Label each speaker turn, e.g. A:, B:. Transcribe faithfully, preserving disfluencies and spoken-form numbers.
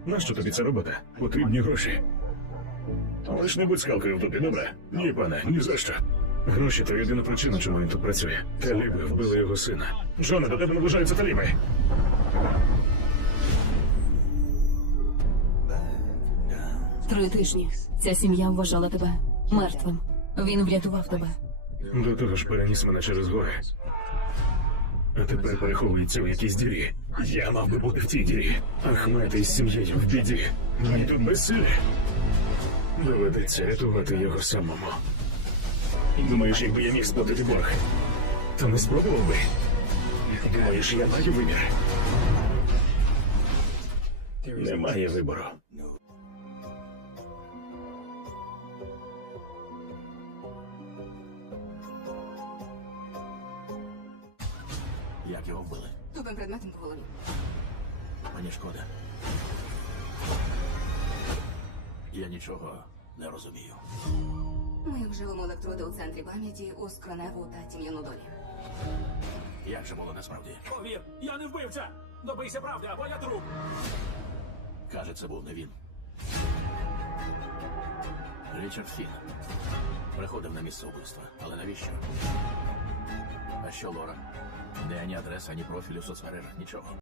A: Нащо тобі ця робота? Потрібні гроші. Але ж не будь скалкою в дупі, добре? Ні, пане, ні за що. Гроші – то єдина причина, чому він тут працює. Таліби вбили його сина. Джоне, до тебе наближаються таліби.
B: Три тижні. Ця сім'я вважала тебе мертвим. Він врятував тебе.
A: До того ж переніс мене через гори. А тепер переховується в якійсь дірі. Я мав би бути в цій дірі. Ахмед із сім'єю в біді. Мені тут безсилі. Доведеться рятувати його самому. Думаєш, якби я міг сплатити борг, то не спробував би? Думаєш, я маю вибір? Немає вибору.
C: Як його вбили?
B: Тупим предметом по голові.
C: Мені шкода. Я нічого не розумію.
B: Ми вживемо електроди у центрі пам'яті у скроневу та тім'яну долі.
C: Як же було насправді?
D: Повір, я не вбивця! Добийся правди, або я труп!
C: Каже, це був не він. Річард Фін. Приходив на місце вбивства. Але навіщо? А що Лора? Де ані адреса, ані профілю в соцмережах, нічого.